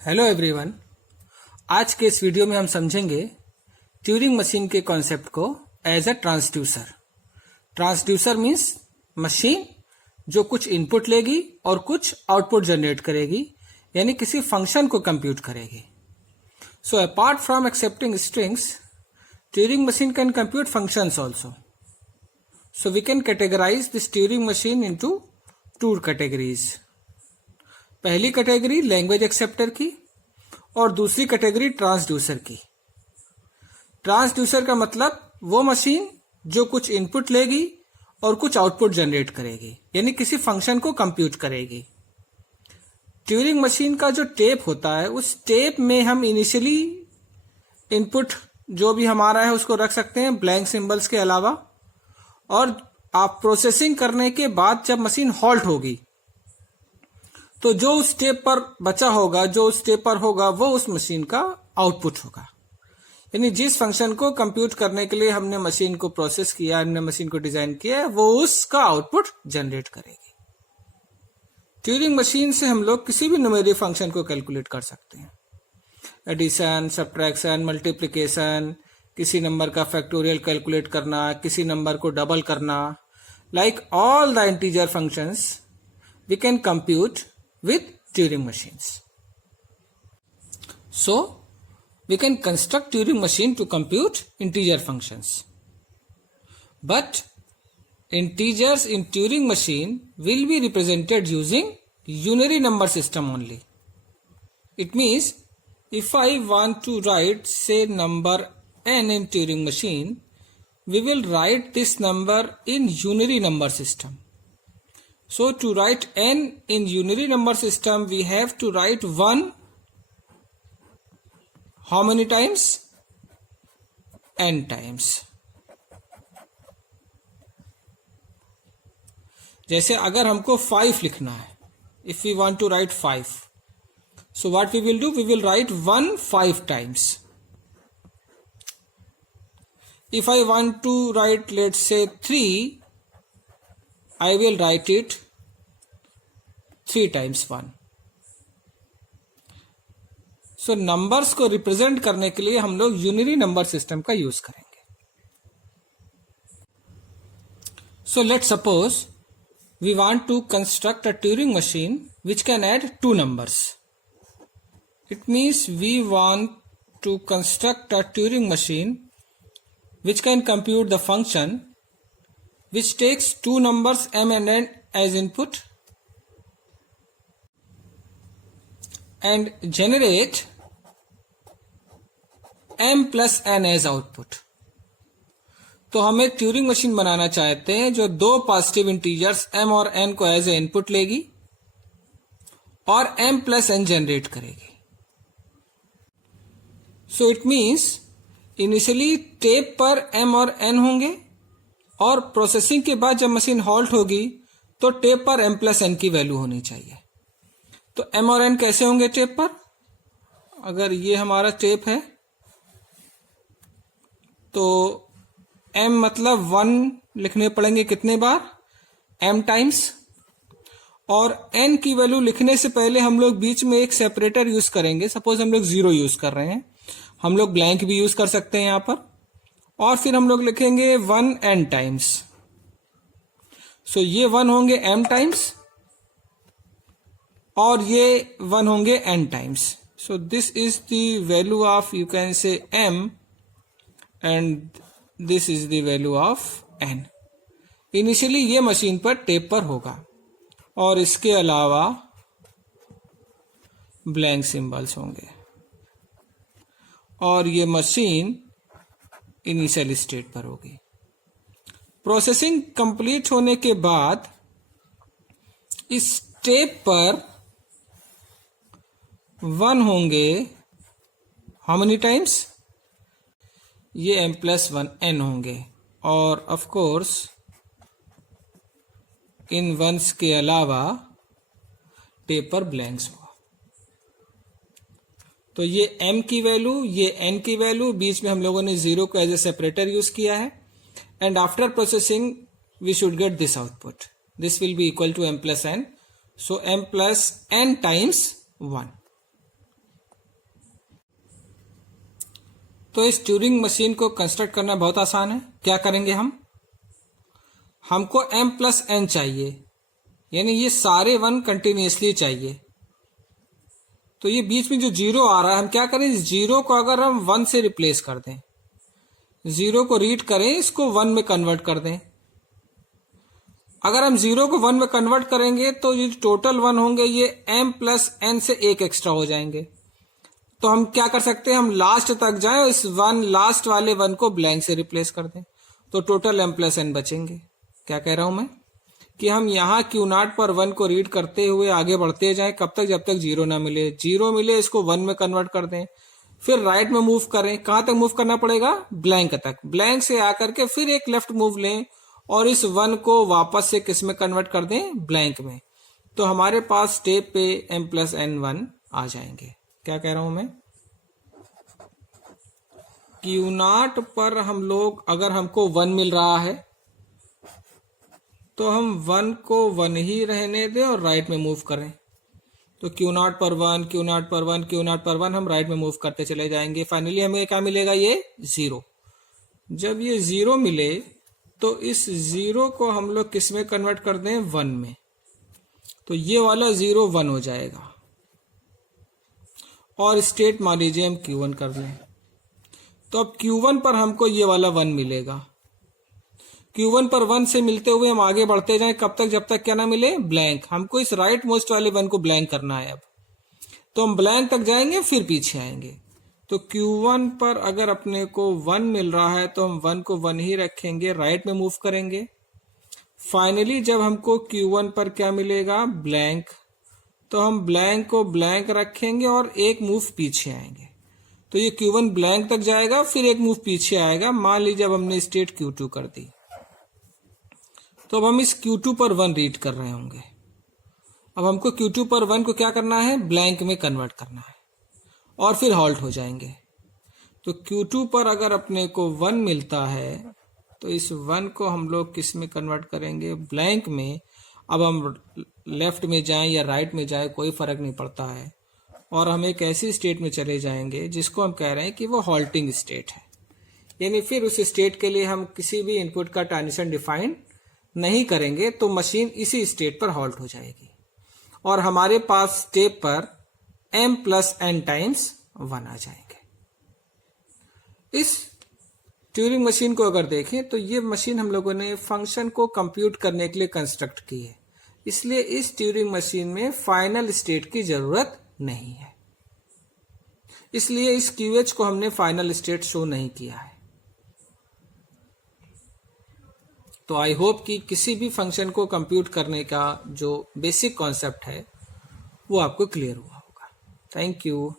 Hello everyone. आज के इस वीडियो में हम समझेंगे ट्यूरिंग मशीन के कॉन्सेप्ट को as a transducer. Transducer means machine जो कुछ इनपुट लेगी और कुछ आउटपुट जनरेट करेगी, यानी किसी फंक्शन को कंप्यूट करेगी। So apart from accepting strings, Turing machine can compute functions also. So we can categorise this Turing machine into two categories. पहली कैटेगरी लैंग्वेज एक्सेप्टर की और दूसरी कैटेगरी ट्रांसड्यूसर की। ट्रांसड्यूसर का मतलब वो मशीन जो कुछ इनपुट लेगी और कुछ आउटपुट जनरेट करेगी, यानी किसी फंक्शन को कंप्यूट करेगी। ट्यूरिंग मशीन का जो टेप होता है, उस टेप में हम इनिशियली इनपुट जो भी हमारा है उसको रख सकते हैं ब्लैंक सिंबल्स के अलावा, और आप प्रोसेसिंग करने के बाद जब मशीन हॉल्ट होगी तो जो उस स्टेप पर बचा होगा, जो उस स्टेप पर होगा, वो उस मशीन का आउटपुट होगा। यानी जिस फंक्शन को कंप्यूट करने के लिए हमने मशीन को प्रोसेस किया, हमने मशीन को डिजाइन किया है, वो उसका आउटपुट जनरेट करेगी। ट्यूरिंग मशीन से हम लोग किसी भी न्यूमेरिक फंक्शन को कैलकुलेट कर सकते हैं। एडिशन, सब्ट्रैक्शन, मल्टीप्लिकेशन, किसी नंबर का फैक्टोरियल कैलकुलेट करना, किसी नंबर को डबल करना, like all the integer functions we can compute with Turing machines. So, we can construct Turing machine to compute integer functions. But integers in Turing machine will be represented using unary number system only. It means if I want to write say number n in Turing machine, we will write this number in unary number system. So to write n in unary number system, we have to write 1 how many times? n times. जैसे अगर हमको 5 लिखना है, if we want to write 5, so what we will do? We will write 1 5 times. If I want to write, let's say 3, I will write it 3 times 1. So numbers को represent करने के लिए हम लोग यूनिरी नंबर सिस्टम का use करेंगे. So let's suppose we want to construct a Turing machine which can add 2 numbers. It means we want to construct a Turing machine which can compute the function which takes 2 numbers m and n as input and generate m plus n as output. तो हम एक Turing machine बनाना चाहते हैं जो 2 positive integers m और n को as a input लेगी और m plus n जनरेट करेगी. So it means initially tape पर m और n होंगे और प्रोसेसिंग के बाद जब मशीन हॉल्ट होगी तो टेप पर m प्लस n की वैल्यू होनी चाहिए. तो m और n कैसे होंगे टेप पर? अगर ये हमारा टेप है तो m मतलब 1 लिखने पड़ेंगे कितने बार? m times. और n की वैल्यू लिखने से पहले हम लोग बीच में एक सेपरेटर यूज करेंगे. सपोज हम लोग 0 यूज कर रहे हैं, हम लोग ब्लैंक भी यूज कर सकते हैं यहां पर. और फिर हम लोग लिखेंगे 1 n टाइम्स. सो ये 1 होंगे m टाइम्स और ये 1 होंगे n times. So this is the value of, you can say m and this is the value of n. Initially ये मशीन पर टेप पर होगा और इसके अलावा ब्लैंक सिंबल्स होंगे और ये मशीन इनिशियल स्टेट पर होगी. प्रोसेसिंग कंप्लीट होने के बाद इस स्टेप पर 1 होंगे हाउ मेनी टाइम्स? ये m प्लस 1 n होंगे और ऑफ कोर्स इन वंस के अलावा टेप पर ब्लैंक्स होगा. तो ये m की वैल्यू, ये n की वैल्यू, बीच में हम लोगों ने 0 को एज ए सेपरेटर यूज किया है. And after processing we should get this output. This will be equal to m plus n. So m plus n times 1. तो इस ट्यूरिंग मशीन को कंस्ट्रक्ट करना बहुत आसान है। क्या करेंगे हमको m+n चाहिए, यानी ये सारे 1 कंटिन्यूसली चाहिए। तो ये बीच में जो 0 आ रहा है, हम क्या करें, इस 0 को अगर हम 1 से रिप्लेस कर दें, 0 को रीड करें, इसको 1 में कन्वर्ट कर दें। अगर हम 0 को 1 में कन्वर्ट करेंगे तो ये टोटल 1 होंगे, ये m+n से एक एक्स्ट्रा हो जाएंगे। तो हम क्या कर सकते हैं, हम लास्ट तक जाएं, इस 1 लास्ट वाले 1 को ब्लैंक से रिप्लेस कर दें, तो टोटल m+n बचेंगे। क्या कह रहा हूं मैं कि हम यहाँ Q0 पर 1 को रीड करते हुए आगे बढ़ते जाएं, कब तक, जब तक 0 ना मिले। 0 मिले, इसको 1 में कन्वर्ट कर दें, फिर राइट में मूव करें। कहां तक मूव करना पड़ेगा, ब्लैंक तक। ब्लैंक से आकर के फिर एक लेफ्ट मूव लें और इस 1 को वापस से किस में कन्वर्ट कर दें, ब्लैंक में। तो हमारे पास स्टेप पे m+n1 आ जाएंगे। क्या कह रहा हूं मैं, Q0 पर हम लोग, अगर हमको 1 मिल रहा है तो हम 1 को 1 ही रहने दें और राइट में मूव करें। तो Q0 पर 1, Q0 पर 1, Q0 पर 1 हम राइट में मूव करते चले जाएंगे। फाइनली हमें क्या मिलेगा, ये 0। जब ये 0 मिले तो इस 0 को हम लोग किस में कन्वर्ट कर दें, 1 में। तो ये वाला 0 1 हो जाएगा और स्टेट मान लीजिए हम Q1 कर लें। तो अब Q1 पर हमको ये वाला 1 मिलेगा। Q1 पर 1 से मिलते हुए हम आगे बढ़ते जाएं, कब तक, जब तक क्या ना मिले, ब्लैंक। हमको इस राइट मोस्ट वाले 1 को ब्लैंक करना है। अब तो हम ब्लैंक तक जाएंगे, फिर पीछे आएंगे। तो Q1 पर अगर अपने को 1 मिल रहा है तो हम 1 को 1 ही रखेंगे, राइट में मूव करेंगे। फाइनली जब हमको Q1 पर क्या मिलेगा, ब्लैंक, तो हम ब्लैंक को ब्लैंक रखेंगे और एक मूव पीछे आएंगे। तो ये Q1 ब्लैंक तक जाएगा, फिर एक मूव पीछे आएगा। मान लीजिए अब हमने स्टेट Q2 कर दी, तो अब हम इस Q2 पर 1 रीड कर रहे होंगे। अब हमको Q2 पर 1 को क्या करना है, ब्लैंक में कन्वर्ट करना है और फिर हॉल्ट हो जाएंगे। तो Q2 पर अगर अपने को 1 मिलता है तो इस 1 को हम लोग किस में कन्वर्ट करेंगे, ब्लैंक में। अब हम लेफ्ट में जाएं या राइट में जाएं, कोई फर्क नहीं पड़ता है, और हम एक ऐसी स्टेट में चले जाएंगे जिसको हम कह रहे हैं कि वो हॉल्टिंग स्टेट है। यानी फिर उस स्टेट के लिए हम किसी भी इनपुट का ट्रांजिशन डिफाइन नहीं करेंगे, तो मशीन इसी स्टेट पर हॉल्ट हो जाएगी और हमारे पास स्टेप पर m+n टाइम्स 1 आ जाएंगे। इस ट्यूरिंग मशीन को अगर देखें तो ये मशीन हम लोगों ने फंक्शन को कंप्यूट करने के लिए कंस्ट्रक्ट की है, इसलिए इस ट्यूरिंग मशीन में फाइनल स्टेट की जरूरत नहीं है। इसलिए इस QH को हमने फाइनल स्टेट शो नहीं किया है। तो आई होप कि किसी भी फंक्शन को कंप्यूट करने का जो बेसिक कॉन्सेप्ट है वो आपको क्लियर हुआ होगा। Thank you.